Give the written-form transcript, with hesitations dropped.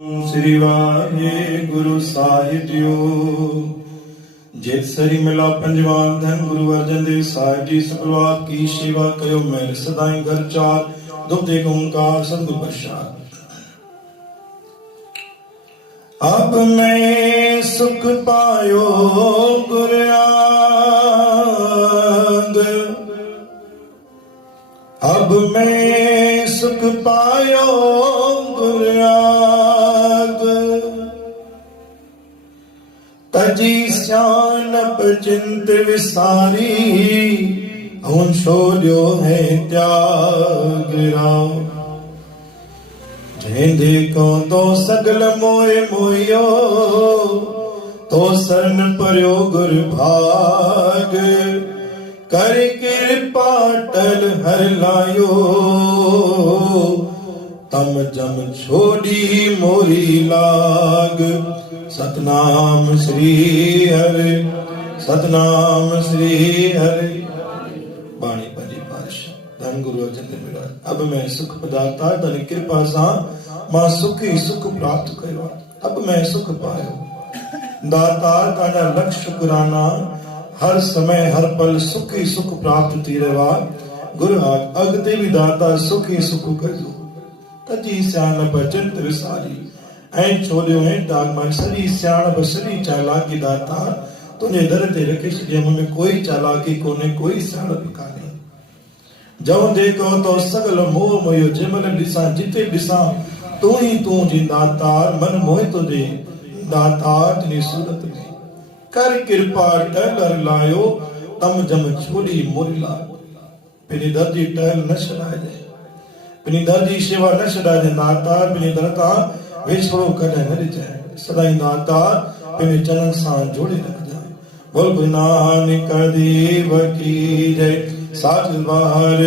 श्री वाहेगुरु साहिब जियो जित सरी मिला पंजवान धन गुरु अर्जन देव साहिब जी सुप्रभात की सेवा कयो मैं सदाई घर चार दुबदे ओंकार सतगुरु प्रसाद। अब मैं सुख पायो गुरयाद, अब मैं सुख पायो गुरयाद, तजी स्यानप चिंत विसारी हुन छोड़ियो है त्याग राव। जेंदे को तो सगल मोए मोयो तो शरण पर्यो गुर भाग, कर कृपा टल हर लायो तम जम छोड़ी मोरी लाग। सतनाम श्री हरि सतनाम श्री हरि। बाणी पंजी पातशाह धन गुरु अर्जन देव महाराज। अब मैं सुख पदाता तन कृपा सा मां सुखी सुख प्राप्त कयो। अब मैं सुख पायो दाता ताजा लख शुक्राना, हर समय हर पल सुखी सुख प्राप्त थी रहा। गुरु अगते भी दाता सुखी सुख कजो, तजी सियाणप चिंत विसारी ऐं छोड़ियो है दाग मां सॼी सियाणप सॼी चालाकी दाता तुंहिंजे दर ते रखी छॾी। में कोई चालाकी कोन्हे, कोई सियाणप कान्हे। जऊं जेको तो सगल मोह मोयो जंहिंमहिल ॾिसां जिते ॾिसां तूं ही तूं जी दातार मन मोहि तुझे दातार तुंहिंजी सूरत में। कर कृपा टहल लायो तम जम छोड़ी मोरिला। पंहिंजी दर जी टहल न छॾाइजे, पंहिंजी दर जी शेवा न छॾाइजे। दातार पंहिंजी दर तां वेछड़ो कॾहिं न ॾिजाए, सदाई दातार पंहिंजे चरणनि सां जोड़े रखजांइ। बोल गुरु नानक देव की जय। साच बार